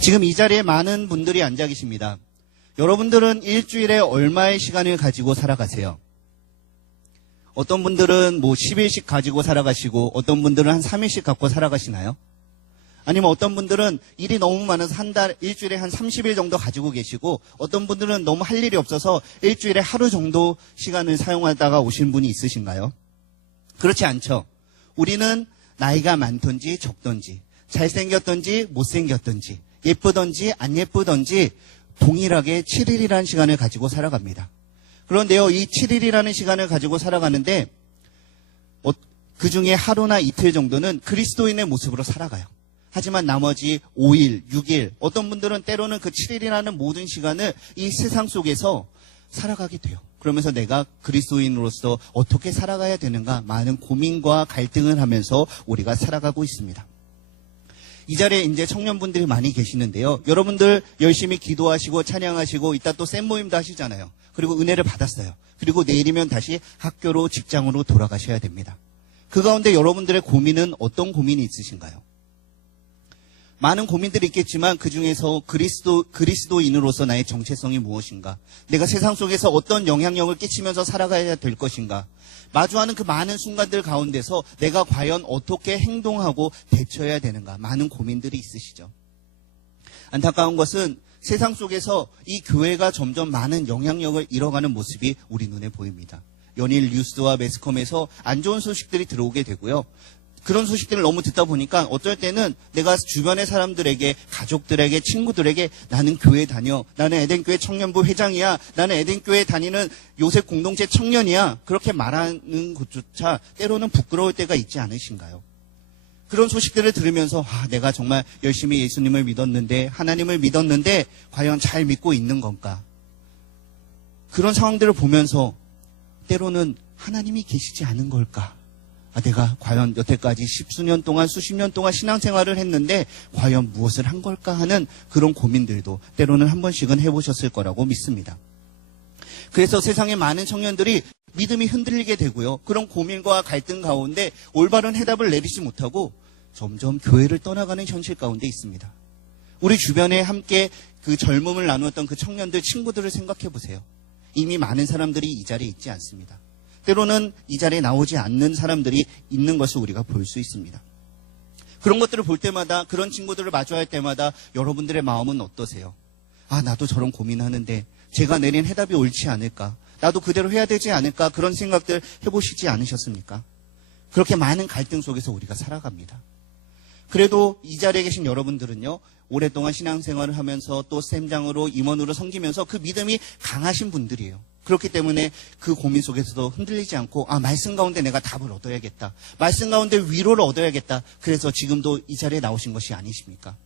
지금 이 자리에 많은 분들이 앉아 계십니다. 여러분들은 일주일에 얼마의 시간을 가지고 살아가세요? 어떤 분들은 10일씩 가지고 살아가시고 어떤 분들은 한 3일씩 갖고 살아가시나요? 아니면 어떤 분들은 일이 너무 많아서 일주일에 한 30일 정도 가지고 계시고 어떤 분들은 너무 할 일이 없어서 일주일에 하루 정도 시간을 사용하다가 오신 분이 있으신가요? 그렇지 않죠. 우리는 나이가 많든지 적든지 잘생겼든지 못생겼든지 예쁘든지 안 예쁘든지 동일하게 7일이라는 시간을 가지고 살아갑니다. 그런데요, 이 7일이라는 시간을 가지고 살아가는데 그 중에 하루나 이틀 정도는 그리스도인의 모습으로 살아가요. 하지만 나머지 5일, 6일, 어떤 분들은 때로는 그 7일이라는 모든 시간을 이 세상 속에서 살아가게 돼요. 그러면서 내가 그리스도인으로서 어떻게 살아가야 되는가 많은 고민과 갈등을 하면서 우리가 살아가고 있습니다. 이 자리에 이제 청년분들이 많이 계시는데요. 여러분들 열심히 기도하시고 찬양하시고 이따 또 샘 모임도 하시잖아요. 그리고 은혜를 받았어요. 그리고 내일이면 다시 학교로 직장으로 돌아가셔야 됩니다. 그 가운데 여러분들의 고민은 어떤 고민이 있으신가요? 많은 고민들이 있겠지만 그 중에서 그리스도인으로서 나의 정체성이 무엇인가? 내가 세상 속에서 어떤 영향력을 끼치면서 살아가야 될 것인가? 마주하는 그 많은 순간들 가운데서 내가 과연 어떻게 행동하고 대처해야 되는가? 많은 고민들이 있으시죠. 안타까운 것은 세상 속에서 이 교회가 점점 많은 영향력을 잃어가는 모습이 우리 눈에 보입니다. 연일 뉴스와 매스컴에서 안 좋은 소식들이 들어오게 되고요. 그런 소식들을 너무 듣다 보니까 어떨 때는 내가 주변의 사람들에게, 가족들에게, 친구들에게 나는 교회 다녀, 나는 에덴교회 청년부 회장이야, 나는 에덴교회 다니는 요셉 공동체 청년이야, 그렇게 말하는 것조차 때로는 부끄러울 때가 있지 않으신가요? 그런 소식들을 들으면서 내가 정말 열심히 예수님을 믿었는데, 하나님을 믿었는데 과연 잘 믿고 있는 건가? 그런 상황들을 보면서 때로는 하나님이 계시지 않은 걸까? 내가 과연 여태까지 십수년 동안 수십 년 동안 신앙생활을 했는데 과연 무엇을 한 걸까 하는 그런 고민들도 때로는 한 번씩은 해보셨을 거라고 믿습니다. 그래서 세상의 많은 청년들이 믿음이 흔들리게 되고요. 그런 고민과 갈등 가운데 올바른 해답을 내리지 못하고 점점 교회를 떠나가는 현실 가운데 있습니다. 우리 주변에 함께 그 젊음을 나누었던 그 청년들, 친구들을 생각해 보세요. 이미 많은 사람들이 이 자리에 있지 않습니다. 때로는 이 자리에 나오지 않는 사람들이 있는 것을 우리가 볼 수 있습니다. 그런 것들을 볼 때마다, 그런 친구들을 마주할 때마다 여러분들의 마음은 어떠세요? 나도 저런 고민하는데 제가 내린 해답이 옳지 않을까? 나도 그대로 해야 되지 않을까? 그런 생각들 해보시지 않으셨습니까? 그렇게 많은 갈등 속에서 우리가 살아갑니다. 그래도 이 자리에 계신 여러분들은요, 오랫동안 신앙생활을 하면서 또 샘장으로 임원으로 섬기면서 그 믿음이 강하신 분들이에요. 그렇기 때문에 그 고민 속에서도 흔들리지 않고 말씀 가운데 내가 답을 얻어야겠다. 말씀 가운데 위로를 얻어야겠다. 그래서 지금도 이 자리에 나오신 것이 아니십니까?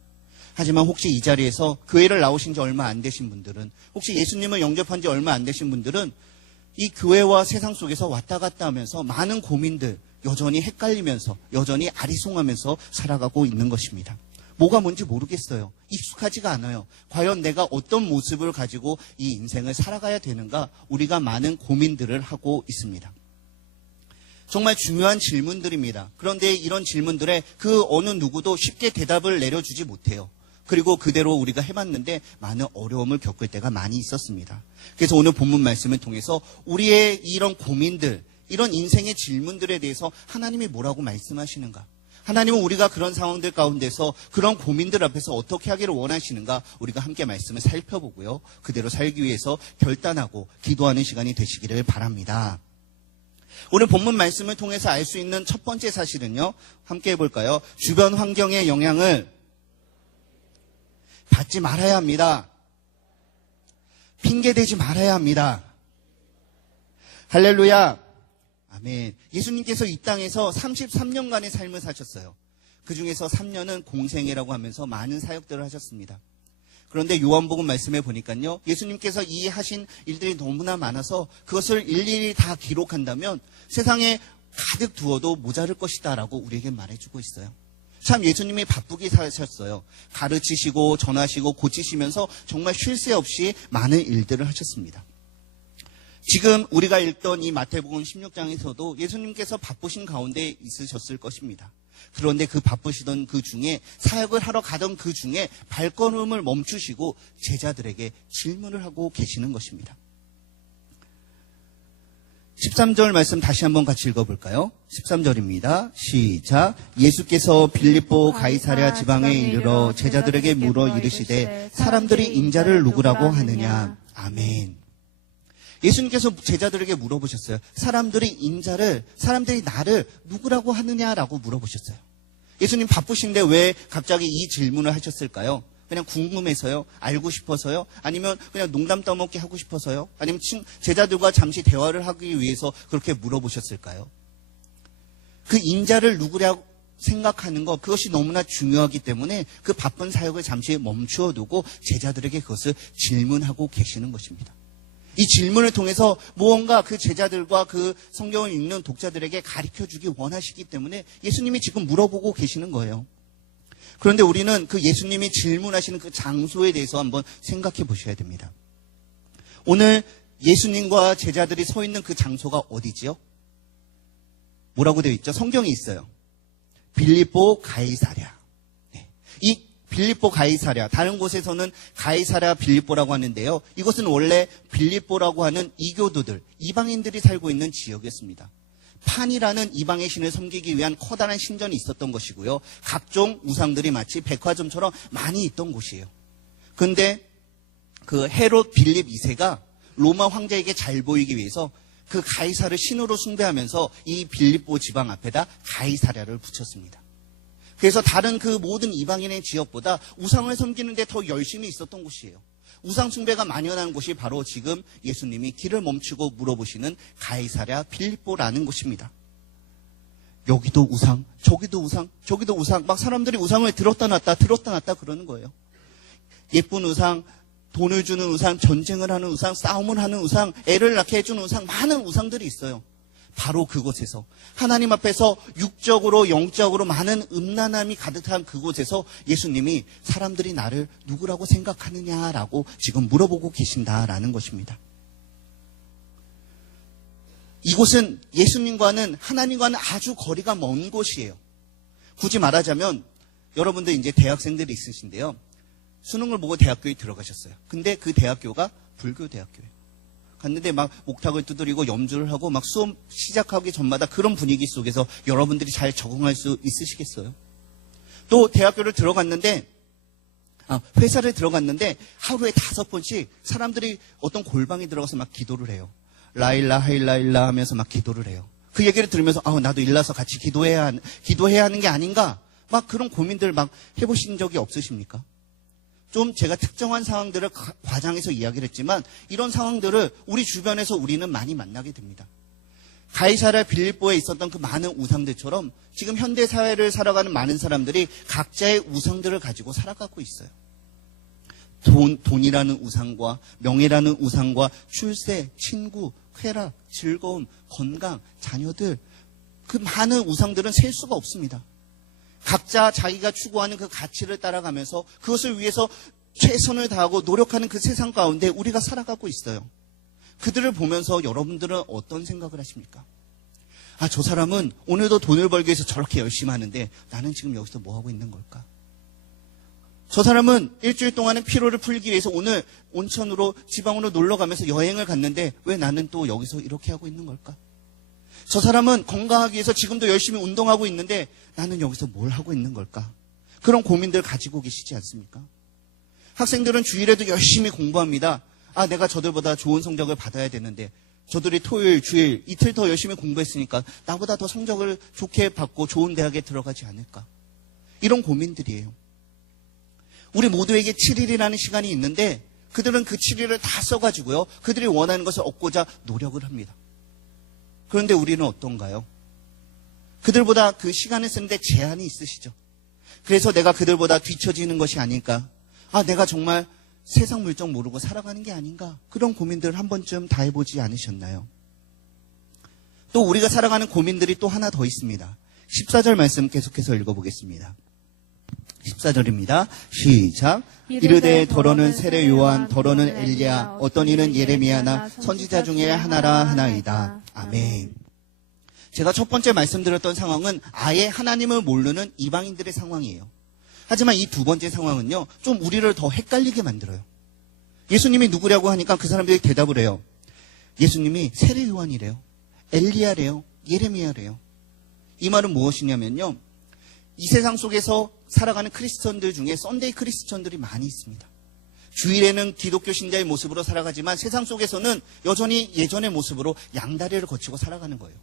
하지만 혹시 이 자리에서 교회를 나오신 지 얼마 안 되신 분들은, 혹시 예수님을 영접한 지 얼마 안 되신 분들은 이 교회와 세상 속에서 왔다 갔다 하면서 많은 고민들, 여전히 헷갈리면서 여전히 아리송하면서 살아가고 있는 것입니다. 뭐가 뭔지 모르겠어요. 익숙하지가 않아요. 과연 내가 어떤 모습을 가지고 이 인생을 살아가야 되는가? 우리가 많은 고민들을 하고 있습니다. 정말 중요한 질문들입니다. 그런데 이런 질문들에 그 어느 누구도 쉽게 대답을 내려주지 못해요. 그리고 그대로 우리가 해봤는데 많은 어려움을 겪을 때가 많이 있었습니다. 그래서 오늘 본문 말씀을 통해서 우리의 이런 고민들, 이런 인생의 질문들에 대해서 하나님이 뭐라고 말씀하시는가? 하나님은 우리가 그런 상황들 가운데서 그런 고민들 앞에서 어떻게 하기를 원하시는가? 우리가 함께 말씀을 살펴보고요. 그대로 살기 위해서 결단하고 기도하는 시간이 되시기를 바랍니다. 오늘 본문 말씀을 통해서 알 수 있는 첫 번째 사실은요. 함께 해볼까요? 주변 환경의 영향을 받지 말아야 합니다. 핑계대지 말아야 합니다. 할렐루야. 아멘. 예수님께서 이 땅에서 33년간의 삶을 사셨어요. 그 중에서 3년은 공생애라고 하면서 많은 사역들을 하셨습니다. 그런데 요한복음 말씀에 보니까요. 예수님께서 이 하신 일들이 너무나 많아서 그것을 일일이 다 기록한다면 세상에 가득 두어도 모자랄 것이다라고 우리에게 말해주고 있어요. 참 예수님이 바쁘게 사셨어요. 가르치시고 전하시고 고치시면서 정말 쉴 새 없이 많은 일들을 하셨습니다. 지금 우리가 읽던 이 마태복음 16장에서도 예수님께서 바쁘신 가운데 있으셨을 것입니다. 그런데 그 바쁘시던 그 중에 사역을 하러 가던 그 중에 발걸음을 멈추시고 제자들에게 질문을 하고 계시는 것입니다. 13절 말씀 다시 한번 같이 읽어볼까요? 13절입니다. 시작. 예수께서 빌립보 가이사랴 지방에 이르러 제자들에게 물어 이르시되 사람들이 인자를 누구라고 하느냐. 아멘. 예수님께서 제자들에게 물어보셨어요. 사람들이 나를 누구라고 하느냐라고 물어보셨어요. 예수님 바쁘신데 왜 갑자기 이 질문을 하셨을까요? 그냥 궁금해서요? 알고 싶어서요? 아니면 그냥 농담 떠먹게 하고 싶어서요? 아니면 제자들과 잠시 대화를 하기 위해서 그렇게 물어보셨을까요? 그 인자를 누구라고 생각하는 것, 그것이 너무나 중요하기 때문에 그 바쁜 사역을 잠시 멈추어 두고 제자들에게 그것을 질문하고 계시는 것입니다. 이 질문을 통해서 무언가 그 제자들과 그 성경을 읽는 독자들에게 가르쳐주기 원하시기 때문에 예수님이 지금 물어보고 계시는 거예요. 그런데 우리는 그 예수님이 질문하시는 그 장소에 대해서 한번 생각해 보셔야 됩니다. 오늘 예수님과 제자들이 서 있는 그 장소가 어디지요? 뭐라고 되어 있죠? 성경에 있어요. 빌립보 가이사랴. 네. 이 빌립보 가이사랴, 다른 곳에서는 가이사랴 빌립보라고 하는데요. 이것은 원래 빌립보라고 하는 이교도들, 이방인들이 살고 있는 지역이었습니다. 판이라는 이방의 신을 섬기기 위한 커다란 신전이 있었던 것이고요. 각종 우상들이 마치 백화점처럼 많이 있던 곳이에요. 그런데 그 헤롯 빌립 2세가 로마 황제에게 잘 보이기 위해서 그 가이사를 신으로 숭배하면서 이 빌립보 지방 앞에다 가이사랴를 붙였습니다. 그래서 다른 그 모든 이방인의 지역보다 우상을 섬기는 데 더 열심히 있었던 곳이에요. 우상 숭배가 만연한 곳이 바로 지금 예수님이 길을 멈추고 물어보시는 가이사랴 빌립보라는 곳입니다. 여기도 우상, 저기도 우상, 저기도 우상, 막 사람들이 우상을 들었다 놨다 그러는 거예요. 예쁜 우상, 돈을 주는 우상, 전쟁을 하는 우상, 싸움을 하는 우상, 애를 낳게 해주는 우상, 많은 우상들이 있어요. 바로 그곳에서 하나님 앞에서 육적으로 영적으로 많은 음란함이 가득한 그곳에서 예수님이 사람들이 나를 누구라고 생각하느냐라고 지금 물어보고 계신다라는 것입니다. 이곳은 예수님과는 하나님과는 아주 거리가 먼 곳이에요. 굳이 말하자면 여러분들 이제 대학생들이 있으신데요. 수능을 보고 대학교에 들어가셨어요. 근데 그 대학교가 불교 대학교예요. 갔는데 막 목탁을 두드리고 염주를 하고 막 수업 시작하기 전마다 그런 분위기 속에서 여러분들이 잘 적응할 수 있으시겠어요? 또 대학교를 들어갔는데 회사를 들어갔는데 하루에 5번씩 사람들이 어떤 골방에 들어가서 막 기도를 해요. 라일라 하일라일라 하면서 막 기도를 해요. 그 얘기를 들으면서 나도 일나서 같이 기도해야 하는 게 아닌가? 막 그런 고민들 막 해보신 적이 없으십니까? 좀 제가 특정한 상황들을 과장해서 이야기를 했지만 이런 상황들을 우리 주변에서 우리는 많이 만나게 됩니다. 가이사랴 빌립보에 있었던 그 많은 우상들처럼 지금 현대 사회를 살아가는 많은 사람들이 각자의 우상들을 가지고 살아가고 있어요. 돈이라는 우상과 명예라는 우상과 출세, 친구, 쾌락, 즐거움, 건강, 자녀들, 그 많은 우상들은 셀 수가 없습니다. 각자 자기가 추구하는 그 가치를 따라가면서 그것을 위해서 최선을 다하고 노력하는 그 세상 가운데 우리가 살아가고 있어요. 그들을 보면서 여러분들은 어떤 생각을 하십니까? 저 사람은 오늘도 돈을 벌기 위해서 저렇게 열심히 하는데 나는 지금 여기서 뭐 하고 있는 걸까? 저 사람은 일주일 동안의 피로를 풀기 위해서 오늘 온천으로 지방으로 놀러 가면서 여행을 갔는데 왜 나는 또 여기서 이렇게 하고 있는 걸까? 저 사람은 건강하기 위해서 지금도 열심히 운동하고 있는데 나는 여기서 뭘 하고 있는 걸까? 그런 고민들 가지고 계시지 않습니까? 학생들은 주일에도 열심히 공부합니다. 내가 저들보다 좋은 성적을 받아야 되는데 저들이 토요일, 주일, 이틀 더 열심히 공부했으니까 나보다 더 성적을 좋게 받고 좋은 대학에 들어가지 않을까? 이런 고민들이에요. 우리 모두에게 7일이라는 시간이 있는데 그들은 그 7일을 다 써가지고요. 그들이 원하는 것을 얻고자 노력을 합니다. 그런데 우리는 어떤가요? 그들보다 그 시간을 쓰는데 제한이 있으시죠. 그래서 내가 그들보다 뒤처지는 것이 아닐까? 내가 정말 세상 물정 모르고 살아가는 게 아닌가? 그런 고민들을 한 번쯤 다 해보지 않으셨나요? 또 우리가 살아가는 고민들이 또 하나 더 있습니다. 14절 말씀 계속해서 읽어보겠습니다. 14절입니다. 시작. 이르되 더러는 세례 요한, 더러는 엘리야, 어떤 이는 예레미야나 선지자 중에 하나라 하나이다. 아멘. 제가 첫 번째 말씀드렸던 상황은 아예 하나님을 모르는 이방인들의 상황이에요. 하지만 이 두 번째 상황은요, 좀 우리를 더 헷갈리게 만들어요. 예수님이 누구냐고 하니까 그 사람들이 대답을 해요. 예수님이 세례 요한이래요. 엘리야래요. 예레미야래요. 이 말은 무엇이냐면요, 이 세상 속에서 살아가는 크리스천들 중에 썬데이 크리스천들이 많이 있습니다. 주일에는 기독교 신자의 모습으로 살아가지만 세상 속에서는 여전히 예전의 모습으로 양다리를 거치고 살아가는 거예요.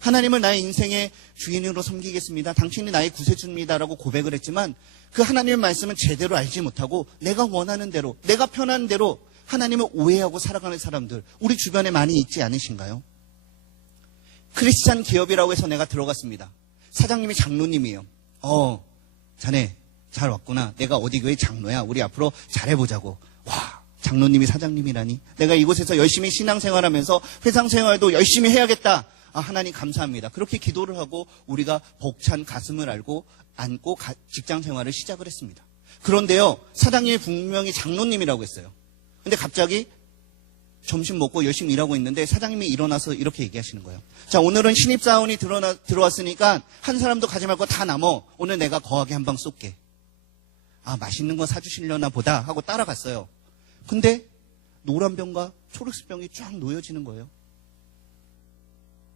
하나님을 나의 인생의 주인으로 섬기겠습니다. 당신이 나의 구세주입니다라고 고백을 했지만 그 하나님의 말씀은 제대로 알지 못하고 내가 원하는 대로, 내가 편한 대로 하나님을 오해하고 살아가는 사람들, 우리 주변에 많이 있지 않으신가요? 크리스찬 기업이라고 해서 내가 들어갔습니다. 사장님이 장로님이에요. 자네 잘 왔구나. 내가 어디 교회 장로야. 우리 앞으로 잘해보자고. 와, 장로님이 사장님이라니. 내가 이곳에서 열심히 신앙생활하면서 회상생활도 열심히 해야겠다. 하나님 감사합니다. 그렇게 기도를 하고 우리가 벅찬 가슴을 안고 직장생활을 시작을 했습니다. 그런데요, 사장님이 분명히 장로님이라고 했어요. 근데 갑자기 점심 먹고 열심히 일하고 있는데 사장님이 일어나서 이렇게 얘기하시는 거예요. 자, 오늘은 신입사원이 들어왔으니까 한 사람도 가지 말고 다 남어. 오늘 내가 거하게 한 방 쏠게. 맛있는 거 사주시려나 보다 하고 따라갔어요. 근데 노란 병과 초록색 병이 쫙 놓여지는 거예요.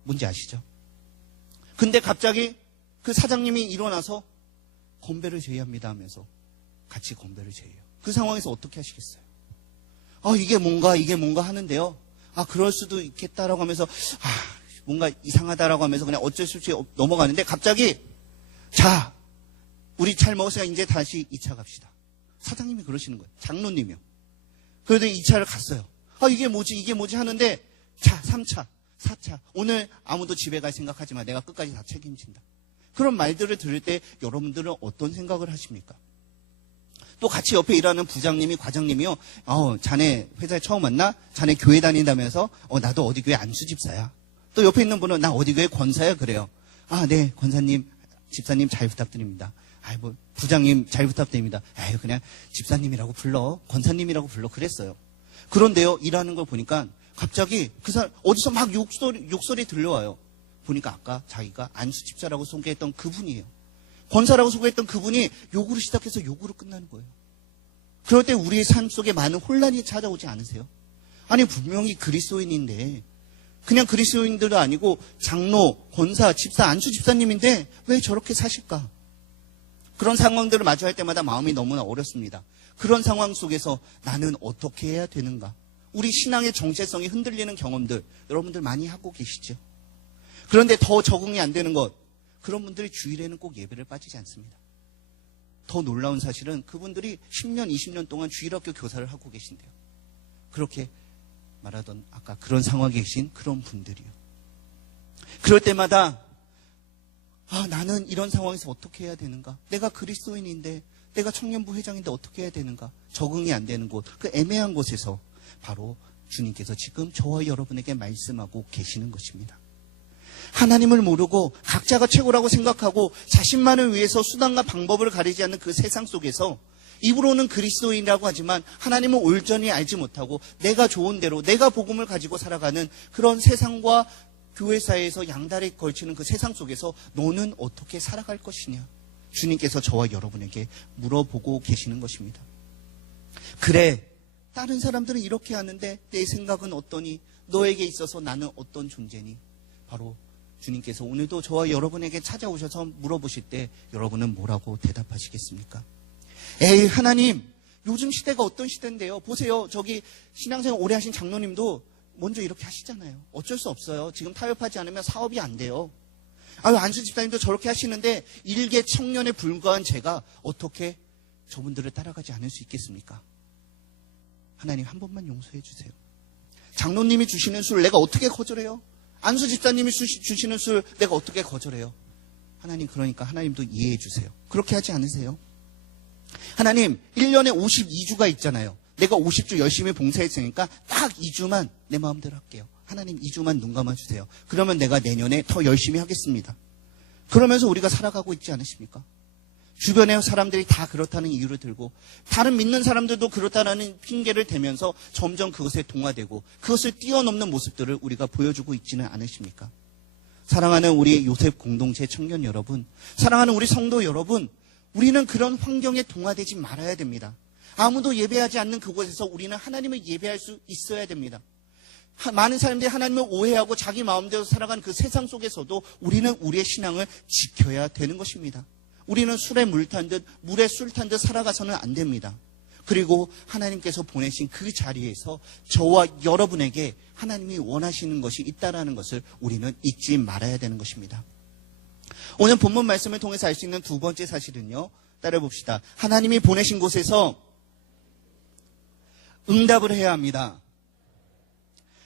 뭔지 아시죠? 근데 갑자기 그 사장님이 일어나서 건배를 제의합니다 하면서 같이 건배를 제의해요. 그 상황에서 어떻게 하시겠어요? 이게 뭔가 하는데요. 그럴 수도 있겠다라고 하면서, 뭔가 이상하다라고 하면서 그냥 어쩔 수 없이 넘어가는데 갑자기, 자, 우리 잘 먹었으니까 이제 다시 2차 갑시다. 사장님이 그러시는 거예요. 장로님이요. 그래도 2차를 갔어요. 이게 뭐지 하는데, 자, 3차, 4차. 오늘 아무도 집에 갈 생각하지 마. 내가 끝까지 다 책임진다. 그런 말들을 들을 때 여러분들은 어떤 생각을 하십니까? 또 같이 옆에 일하는 부장님이, 과장님이요. 자네 회사에 처음 왔나? 자네 교회 다닌다면서? 나도 어디 교회 안수집사야. 또 옆에 있는 분은 나 어디 교회 권사야 그래요. 네, 권사님, 집사님 잘 부탁드립니다. 부장님 잘 부탁드립니다. 그냥 집사님이라고 불러. 권사님이라고 불러. 그랬어요. 그런데요, 일하는 걸 보니까 갑자기 그 사람, 어디서 막 욕설이 들려와요. 보니까 아까 자기가 안수집사라고 소개했던 그분이에요. 권사라고 소개했던 그분이 욕으로 시작해서 욕으로 끝나는 거예요. 그럴 때 우리의 삶 속에 많은 혼란이 찾아오지 않으세요? 분명히 그리스도인인데, 그냥 그리스도인들도 아니고 장로, 권사, 집사, 안수집사님인데 왜 저렇게 사실까? 그런 상황들을 마주할 때마다 마음이 너무나 어렵습니다. 그런 상황 속에서 나는 어떻게 해야 되는가? 우리 신앙의 정체성이 흔들리는 경험들 여러분들 많이 하고 계시죠? 그런데 더 적응이 안 되는 것, 그런 분들이 주일에는 꼭 예배를 빠지지 않습니다. 더 놀라운 사실은 그분들이 10년, 20년 동안 주일학교 교사를 하고 계신대요. 그렇게 말하던 아까 그런 상황에 계신 그런 분들이요. 그럴 때마다 나는 이런 상황에서 어떻게 해야 되는가? 내가 그리스도인인데, 내가 청년부 회장인데 어떻게 해야 되는가? 적응이 안 되는 곳, 그 애매한 곳에서 바로 주님께서 지금 저와 여러분에게 말씀하고 계시는 것입니다. 하나님을 모르고 각자가 최고라고 생각하고 자신만을 위해서 수단과 방법을 가리지 않는 그 세상 속에서 입으로는 그리스도인이라고 하지만 하나님을 온전히 알지 못하고 내가 좋은 대로 내가 복음을 가지고 살아가는 그런 세상과 교회 사이에서 양다리 걸치는 그 세상 속에서 너는 어떻게 살아갈 것이냐? 주님께서 저와 여러분에게 물어보고 계시는 것입니다. 그래, 다른 사람들은 이렇게 하는데 내 생각은 어떠니? 너에게 있어서 나는 어떤 존재니? 바로 주님께서 오늘도 저와 여러분에게 찾아오셔서 물어보실 때 여러분은 뭐라고 대답하시겠습니까? 에이, 하나님, 요즘 시대가 어떤 시대인데요? 보세요. 저기 신앙생활 오래 하신 장로님도 먼저 이렇게 하시잖아요. 어쩔 수 없어요. 지금 타협하지 않으면 사업이 안 돼요. 안수 집사님도 저렇게 하시는데 일개 청년에 불과한 제가 어떻게 저분들을 따라가지 않을 수 있겠습니까? 하나님 한 번만 용서해 주세요. 장로님이 주시는 술 내가 어떻게 거절해요? 안수 집사님이 주시는 술 내가 어떻게 거절해요? 하나님, 그러니까 하나님도 이해해 주세요. 그렇게 하지 않으세요? 하나님, 1년에 52주가 있잖아요. 내가 50주 열심히 봉사했으니까 딱 2주만 내 마음대로 할게요. 하나님, 2주만 눈 감아주세요. 그러면 내가 내년에 더 열심히 하겠습니다. 그러면서 우리가 살아가고 있지 않으십니까? 주변의 사람들이 다 그렇다는 이유를 들고 다른 믿는 사람들도 그렇다는 핑계를 대면서 점점 그것에 동화되고 그것을 뛰어넘는 모습들을 우리가 보여주고 있지는 않으십니까? 사랑하는 우리 요셉 공동체 청년 여러분, 사랑하는 우리 성도 여러분, 우리는 그런 환경에 동화되지 말아야 됩니다. 아무도 예배하지 않는 그곳에서 우리는 하나님을 예배할 수 있어야 됩니다. 많은 사람들이 하나님을 오해하고 자기 마음대로 살아가는 그 세상 속에서도 우리는 우리의 신앙을 지켜야 되는 것입니다. 우리는 술에 물 탄 듯, 물에 술 탄 듯 살아가서는 안 됩니다. 그리고 하나님께서 보내신 그 자리에서 저와 여러분에게 하나님이 원하시는 것이 있다는 것을 우리는 잊지 말아야 되는 것입니다. 오늘 본문 말씀을 통해서 알 수 있는 두 번째 사실은요, 따라해 봅시다. 하나님이 보내신 곳에서 응답을 해야 합니다.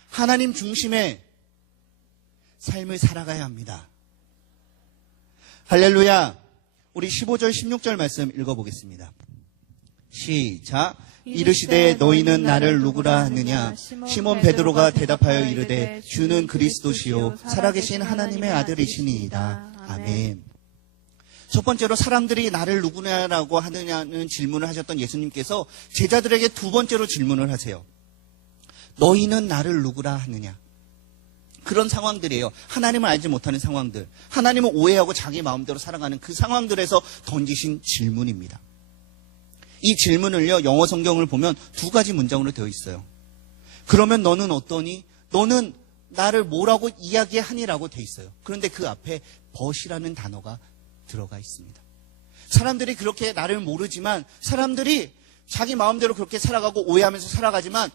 하나님 중심의 삶을 살아가야 합니다. 할렐루야. 우리 15절 16절 말씀 읽어보겠습니다. 시작. 이르시되 너희는 나를 누구라 하느냐? 시몬 베드로가 대답하여 이르되 주는 그리스도시요 살아계신 하나님의 아들이시니이다. 아멘. 첫 번째로 사람들이 나를 누구냐라고 하느냐는 질문을 하셨던 예수님께서 제자들에게 두 번째로 질문을 하세요. 너희는 나를 누구라 하느냐? 그런 상황들이에요. 하나님을 알지 못하는 상황들, 하나님을 오해하고 자기 마음대로 살아가는 그 상황들에서 던지신 질문입니다. 이 질문을요, 영어 성경을 보면 두 가지 문장으로 되어 있어요. 그러면 너는 어떠니? 너는 나를 뭐라고 이야기하니라고 되어 있어요. 그런데 그 앞에 but이라는 단어가 들어가 있습니다. 사람들이 그렇게 나를 모르지만, 사람들이 자기 마음대로 그렇게 살아가고 오해하면서 살아가지만,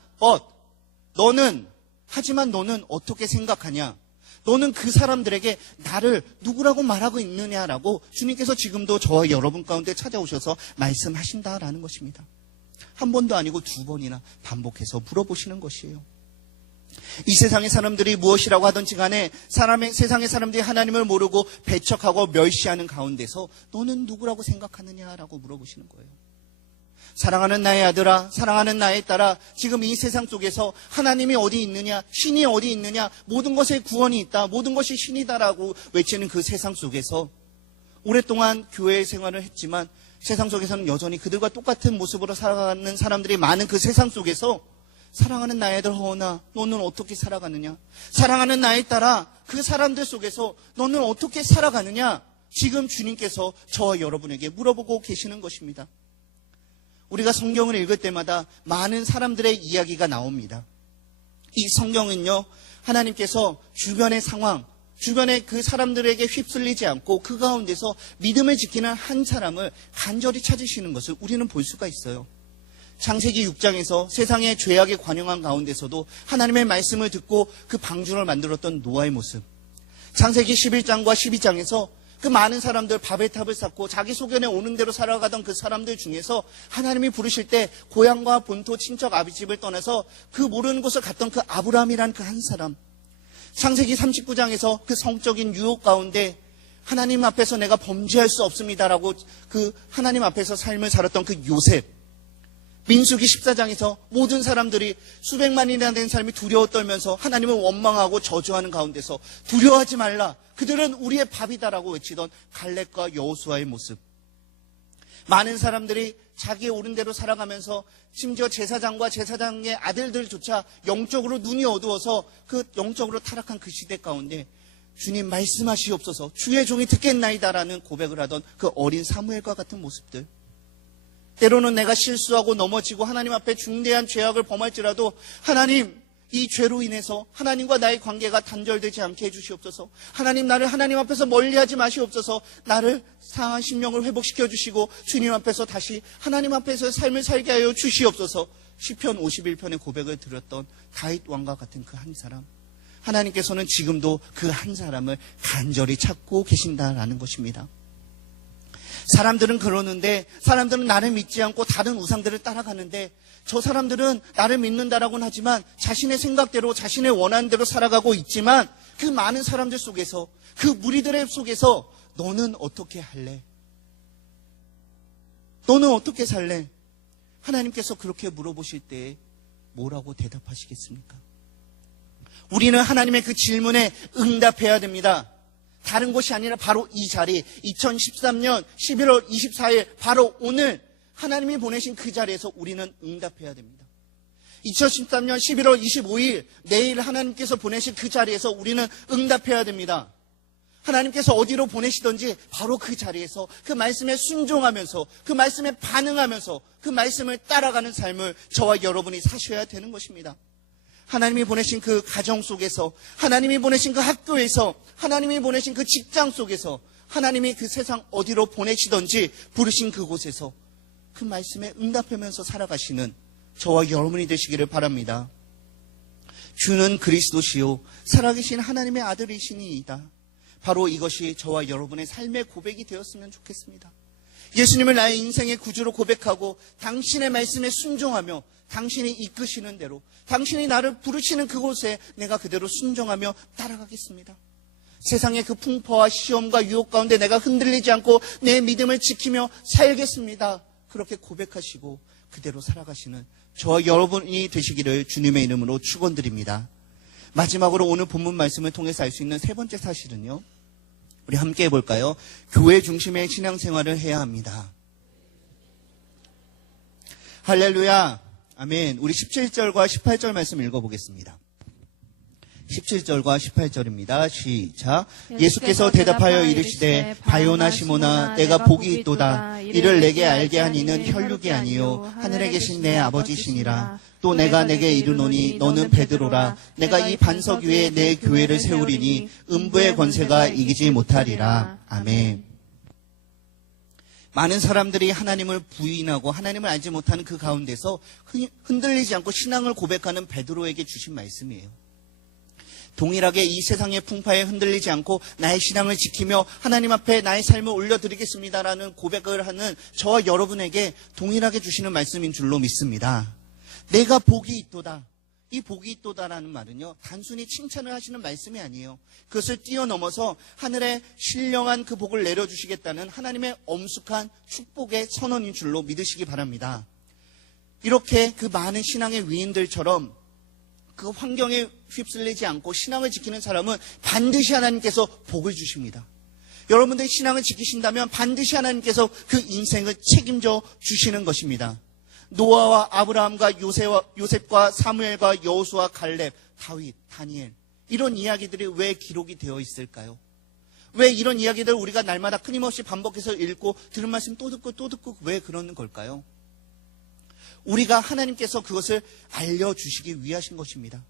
하지만 너는 어떻게 생각하냐? 너는 그 사람들에게 나를 누구라고 말하고 있느냐라고 주님께서 지금도 저와 여러분 가운데 찾아오셔서 말씀하신다라는 것입니다. 한 번도 아니고 두 번이나 반복해서 물어보시는 것이에요. 이 세상의 사람들이 무엇이라고 하든지 간에 세상의 사람들이 하나님을 모르고 배척하고 멸시하는 가운데서 너는 누구라고 생각하느냐라고 물어보시는 거예요. 사랑하는 나의 아들아, 사랑하는 나의 딸아, 지금 이 세상 속에서 하나님이 어디 있느냐, 신이 어디 있느냐, 모든 것에 구원이 있다, 모든 것이 신이다라고 외치는 그 세상 속에서 오랫동안 교회 생활을 했지만 세상 속에서는 여전히 그들과 똑같은 모습으로 살아가는 사람들이 많은 그 세상 속에서 사랑하는 나의 아들 허원아, 너는 어떻게 살아가느냐? 사랑하는 나의 딸아, 그 사람들 속에서 너는 어떻게 살아가느냐? 지금 주님께서 저와 여러분에게 물어보고 계시는 것입니다. 우리가 성경을 읽을 때마다 많은 사람들의 이야기가 나옵니다. 이 성경은요, 하나님께서 주변의 상황, 주변의 그 사람들에게 휩쓸리지 않고 그 가운데서 믿음을 지키는 한 사람을 간절히 찾으시는 것을 우리는 볼 수가 있어요. 창세기 6장에서 세상의 죄악에 관영한 가운데서도 하나님의 말씀을 듣고 그 방주를 만들었던 노아의 모습, 창세기 11장과 12장에서 그 많은 사람들 바벨탑을 쌓고 자기 소견에 오는 대로 살아가던 그 사람들 중에서 하나님이 부르실 때 고향과 본토 친척 아비집을 떠나서 그 모르는 곳을 갔던 그 아브라함이란 그 한 사람, 창세기 39장에서 그 성적인 유혹 가운데 하나님 앞에서 내가 범죄할 수 없습니다라고 그 하나님 앞에서 삶을 살았던 그 요셉, 민수기 14장에서 모든 사람들이 수백만이나 된 사람이 두려워 떨면서 하나님을 원망하고 저주하는 가운데서 두려워하지 말라, 그들은 우리의 밥이다라고 외치던 갈렙과 여호수아의 모습, 많은 사람들이 자기의 옳은 대로 살아가면서 심지어 제사장과 제사장의 아들들조차 영적으로 눈이 어두워서 그 영적으로 타락한 그 시대 가운데 주님 말씀하시옵소서 주의 종이 듣겠나이다라는 고백을 하던 그 어린 사무엘과 같은 모습들, 때로는 내가 실수하고 넘어지고 하나님 앞에 중대한 죄악을 범할지라도 하나님, 이 죄로 인해서 하나님과 나의 관계가 단절되지 않게 해주시옵소서. 하나님, 나를 하나님 앞에서 멀리하지 마시옵소서. 나를 상한 심령을 회복시켜 주시고 주님 앞에서 다시 하나님 앞에서 삶을 살게 하여 주시옵소서. 시편 51편의 고백을 드렸던 다윗 왕과 같은 그 한 사람, 하나님께서는 지금도 그 한 사람을 간절히 찾고 계신다라는 것입니다. 사람들은 그러는데, 사람들은 나를 믿지 않고 다른 우상들을 따라가는데, 저 사람들은 나를 믿는다라고는 하지만 자신의 생각대로 자신의 원하는 대로 살아가고 있지만 그 많은 사람들 속에서, 그 무리들의 속에서 너는 어떻게 할래? 너는 어떻게 살래? 하나님께서 그렇게 물어보실 때 뭐라고 대답하시겠습니까? 우리는 하나님의 그 질문에 응답해야 됩니다. 다른 곳이 아니라 바로 이 자리, 2013년 11월 24일 바로 오늘 하나님이 보내신 그 자리에서 우리는 응답해야 됩니다. 2013년 11월 25일 내일 하나님께서 보내신 그 자리에서 우리는 응답해야 됩니다. 하나님께서 어디로 보내시든지 바로 그 자리에서 그 말씀에 순종하면서 그 말씀에 반응하면서 그 말씀을 따라가는 삶을 저와 여러분이 사셔야 되는 것입니다. 하나님이 보내신 그 가정 속에서, 하나님이 보내신 그 학교에서, 하나님이 보내신 그 직장 속에서, 하나님이 그 세상 어디로 보내시든지 부르신 그곳에서 그 말씀에 응답하면서 살아가시는 저와 여러분이 되시기를 바랍니다. 주는 그리스도시요 살아계신 하나님의 아들이시니이다. 바로 이것이 저와 여러분의 삶의 고백이 되었으면 좋겠습니다. 예수님을 나의 인생의 구주로 고백하고 당신의 말씀에 순종하며 당신이 이끄시는 대로, 당신이 나를 부르시는 그곳에 내가 그대로 순종하며 따라가겠습니다. 세상의 그 풍파와 시험과 유혹 가운데 내가 흔들리지 않고 내 믿음을 지키며 살겠습니다. 그렇게 고백하시고 그대로 살아가시는 저와 여러분이 되시기를 주님의 이름으로 축원드립니다. 마지막으로 오늘 본문 말씀을 통해서 알 수 있는 세 번째 사실은요, 우리 함께 해볼까요? 교회 중심의 신앙생활을 해야 합니다. 할렐루야, 아멘. 우리 17절과 18절 말씀 읽어보겠습니다. 17절과 18절입니다. 시작. 예수께서 대답하여 이르시되 바요나 시모나 내가 복이 있도다. 이를 내게 알게 한 이는 혈육이 아니요 하늘에 계신 내 아버지시니라. 또 내가 내게 이르노니 너는 베드로라. 내가 이 반석 위에 내 교회를 세우리니 음부의 권세가 이기지 못하리라. 아멘. 많은 사람들이 하나님을 부인하고 하나님을 알지 못하는 그 가운데서 흔들리지 않고 신앙을 고백하는 베드로에게 주신 말씀이에요. 동일하게 이 세상의 풍파에 흔들리지 않고 나의 신앙을 지키며 하나님 앞에 나의 삶을 올려드리겠습니다라는 고백을 하는 저와 여러분에게 동일하게 주시는 말씀인 줄로 믿습니다. 내가 복이 있도다. 이 복이 있도다라는 말은요, 단순히 칭찬을 하시는 말씀이 아니에요. 그것을 뛰어넘어서 하늘에 신령한 그 복을 내려주시겠다는 하나님의 엄숙한 축복의 선언인 줄로 믿으시기 바랍니다. 이렇게 그 많은 신앙의 위인들처럼 그 환경에 휩쓸리지 않고 신앙을 지키는 사람은 반드시 하나님께서 복을 주십니다. 여러분들이 신앙을 지키신다면 반드시 하나님께서 그 인생을 책임져 주시는 것입니다. 노아와 아브라함과 요셉과 사무엘과 여호수아, 갈렙, 다윗, 다니엘, 이런 이야기들이 왜 기록이 되어 있을까요? 왜 이런 이야기들 우리가 날마다 끊임없이 반복해서 읽고 들은 말씀 또 듣고 왜 그러는 걸까요? 우리가 하나님께서 그것을 알려주시기 위하신 것입니다.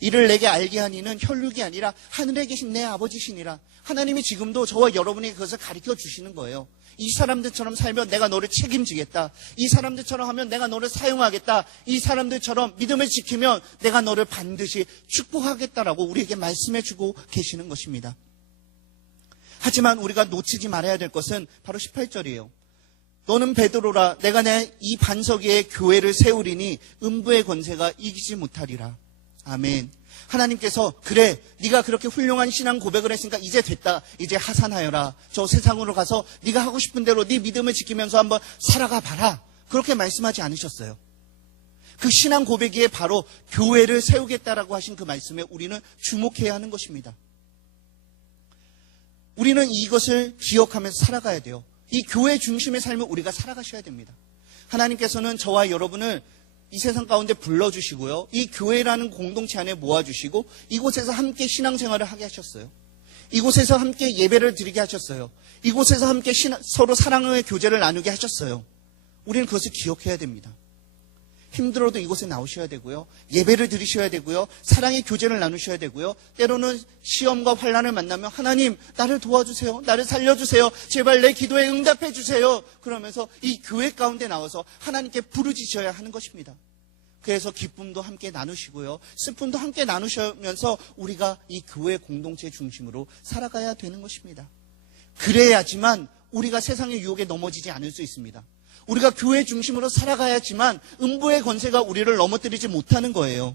이를 내게 알게 하니는 혈육이 아니라 하늘에 계신 내 아버지시니라. 하나님이 지금도 저와 여러분에게 그것을 가르쳐 주시는 거예요. 이 사람들처럼 살면 내가 너를 책임지겠다. 이 사람들처럼 하면 내가 너를 사용하겠다. 이 사람들처럼 믿음을 지키면 내가 너를 반드시 축복하겠다라고 우리에게 말씀해 주고 계시는 것입니다. 하지만 우리가 놓치지 말아야 될 것은 바로 18절이에요. 너는 베드로라. 내가 내 이 반석 위에 교회를 세우리니 음부의 권세가 이기지 못하리라. 아멘. 하나님께서 그래, 네가 그렇게 훌륭한 신앙 고백을 했으니까 이제 됐다. 이제 하산하여라. 저 세상으로 가서 네가 하고 싶은 대로 네 믿음을 지키면서 한번 살아가 봐라. 그렇게 말씀하지 않으셨어요. 그 신앙 고백에 바로 교회를 세우겠다라고 하신 그 말씀에 우리는 주목해야 하는 것입니다. 우리는 이것을 기억하면서 살아가야 돼요. 이 교회 중심의 삶을 우리가 살아가셔야 됩니다. 하나님께서는 저와 여러분을 이 세상 가운데 불러주시고요. 이 교회라는 공동체 안에 모아주시고 이곳에서 함께 신앙생활을 하게 하셨어요. 이곳에서 함께 예배를 드리게 하셨어요. 이곳에서 함께 서로 사랑의 교제를 나누게 하셨어요. 우리는 그것을 기억해야 됩니다. 힘들어도 이곳에 나오셔야 되고요. 예배를 드리셔야 되고요. 사랑의 교제를 나누셔야 되고요. 때로는 시험과 환난을 만나면 하나님 나를 도와주세요. 나를 살려주세요. 제발 내 기도에 응답해 주세요. 그러면서 이 교회 가운데 나와서 하나님께 부르짖어야 하는 것입니다. 그래서 기쁨도 함께 나누시고요. 슬픔도 함께 나누시면서 우리가 이 교회 공동체 중심으로 살아가야 되는 것입니다. 그래야지만 우리가 세상의 유혹에 넘어지지 않을 수 있습니다. 우리가 교회 중심으로 살아가야지만 음부의 권세가 우리를 넘어뜨리지 못하는 거예요.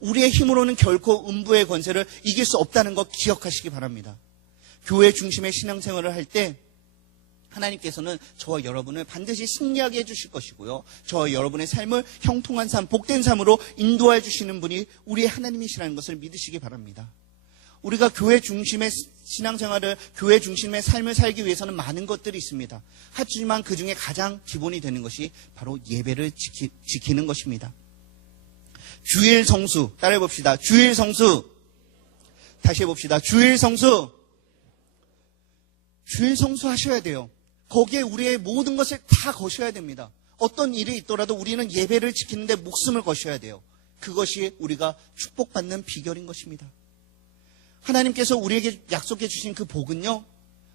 우리의 힘으로는 결코 음부의 권세를 이길 수 없다는 거 기억하시기 바랍니다. 교회 중심의 신앙생활을 할 때 하나님께서는 저와 여러분을 반드시 승리하게 해주실 것이고요. 저와 여러분의 삶을 형통한 삶, 복된 삶으로 인도해 주시는 분이 우리의 하나님이시라는 것을 믿으시기 바랍니다. 우리가 교회 중심의 신앙생활을, 교회 중심의 삶을 살기 위해서는 많은 것들이 있습니다. 하지만 그 중에 가장 기본이 되는 것이 바로 예배를 지키는 것입니다. 주일 성수, 따라해 봅시다. 주일 성수. 다시 해봅시다. 주일 성수. 주일 성수하셔야 돼요. 거기에 우리의 모든 것을 다 거셔야 됩니다. 어떤 일이 있더라도 우리는 예배를 지키는데 목숨을 거셔야 돼요. 그것이 우리가 축복받는 비결인 것입니다. 하나님께서 우리에게 약속해 주신 그 복은요,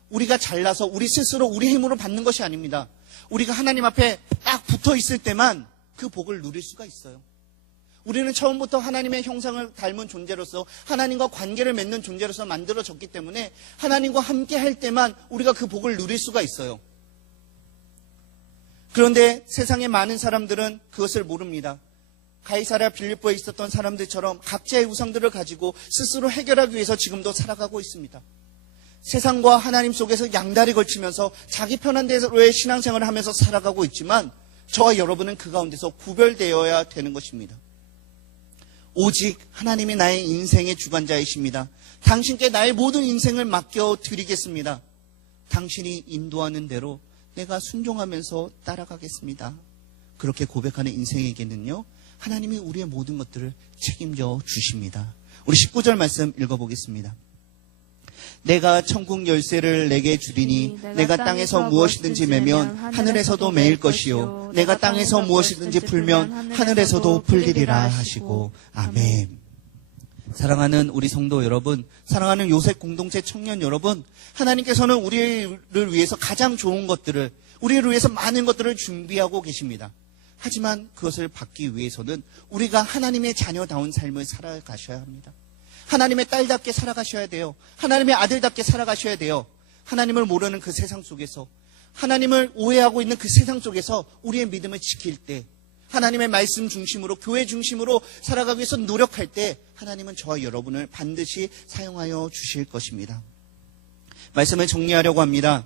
우리가 잘나서 우리 스스로 우리 힘으로 받는 것이 아닙니다. 우리가 하나님 앞에 딱 붙어 있을 때만 그 복을 누릴 수가 있어요. 우리는 처음부터 하나님의 형상을 닮은 존재로서 하나님과 관계를 맺는 존재로서 만들어졌기 때문에 하나님과 함께 할 때만 우리가 그 복을 누릴 수가 있어요. 그런데 세상의 많은 사람들은 그것을 모릅니다. 가이사랴 빌립보에 있었던 사람들처럼 각자의 우상들을 가지고 스스로 해결하기 위해서 지금도 살아가고 있습니다. 세상과 하나님 속에서 양다리 걸치면서 자기 편한 대로의 신앙생활을 하면서 살아가고 있지만 저와 여러분은 그 가운데서 구별되어야 되는 것입니다. 오직 하나님이 나의 인생의 주관자이십니다. 당신께 나의 모든 인생을 맡겨드리겠습니다. 당신이 인도하는 대로 내가 순종하면서 따라가겠습니다. 그렇게 고백하는 인생에게는요, 하나님이 우리의 모든 것들을 책임져 주십니다. 우리 19절 말씀 읽어보겠습니다. 내가 천국 열쇠를 내게 주리니 내가 땅에서 무엇이든지 매면 하늘에서도 매일 것이요 내가 땅에서 무엇이든지 풀면 하늘에서도 풀리리라 하시고 아멘. 사랑하는 우리 성도 여러분, 사랑하는 요셉 공동체 청년 여러분, 하나님께서는 우리를 위해서 가장 좋은 것들을, 우리를 위해서 많은 것들을 준비하고 계십니다. 하지만 그것을 받기 위해서는 우리가 하나님의 자녀다운 삶을 살아가셔야 합니다. 하나님의 딸답게 살아가셔야 돼요. 하나님의 아들답게 살아가셔야 돼요. 하나님을 모르는 그 세상 속에서, 하나님을 오해하고 있는 그 세상 속에서 우리의 믿음을 지킬 때, 하나님의 말씀 중심으로, 교회 중심으로 살아가기 위해서 노력할 때 하나님은 저와 여러분을 반드시 사용하여 주실 것입니다. 말씀을 정리하려고 합니다.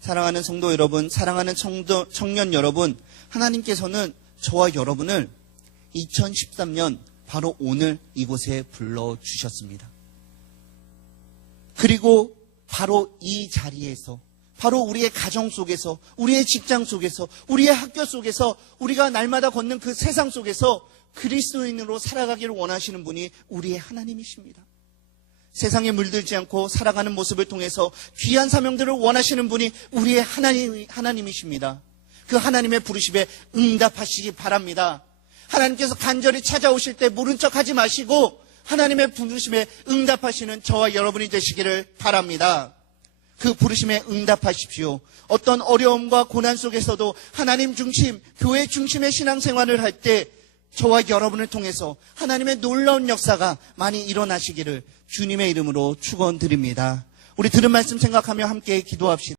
사랑하는 성도 여러분, 사랑하는 청년 여러분, 하나님께서는 저와 여러분을 2013년 바로 오늘 이곳에 불러주셨습니다. 그리고 바로 이 자리에서, 바로 우리의 가정 속에서, 우리의 직장 속에서, 우리의 학교 속에서, 우리가 날마다 걷는 그 세상 속에서 그리스도인으로 살아가기를 원하시는 분이 우리의 하나님이십니다. 세상에 물들지 않고 살아가는 모습을 통해서 귀한 사명들을 원하시는 분이 우리의 하나님이십니다. 그 하나님의 부르심에 응답하시기 바랍니다. 하나님께서 간절히 찾아오실 때 모른 척 하지 마시고 하나님의 부르심에 응답하시는 저와 여러분이 되시기를 바랍니다. 그 부르심에 응답하십시오. 어떤 어려움과 고난 속에서도 하나님 중심, 교회 중심의 신앙생활을 할 때 저와 여러분을 통해서 하나님의 놀라운 역사가 많이 일어나시기를 주님의 이름으로 축원드립니다. 우리 들은 말씀 생각하며 함께 기도합시다.